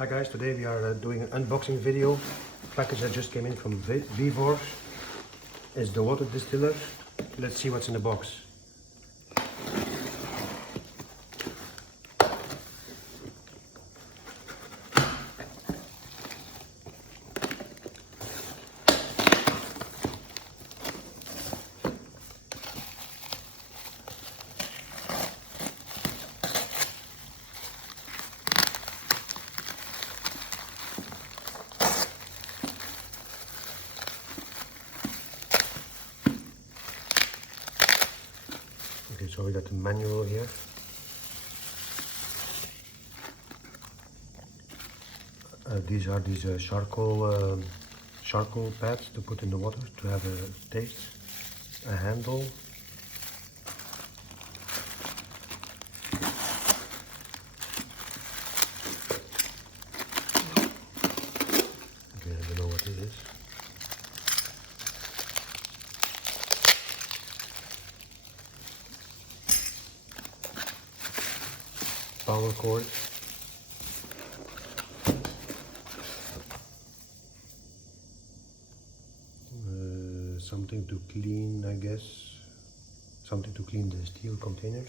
Hi guys, today we are doing an unboxing video. Package that just came in from Vevor is the water distiller. Let's see what's in the box. Okay, so we got the manual here. These are charcoal pads to put in the water to have a taste. A handle. Okay, I don't know what it is. Power cord. Something to clean, I guess. Something to clean the steel container.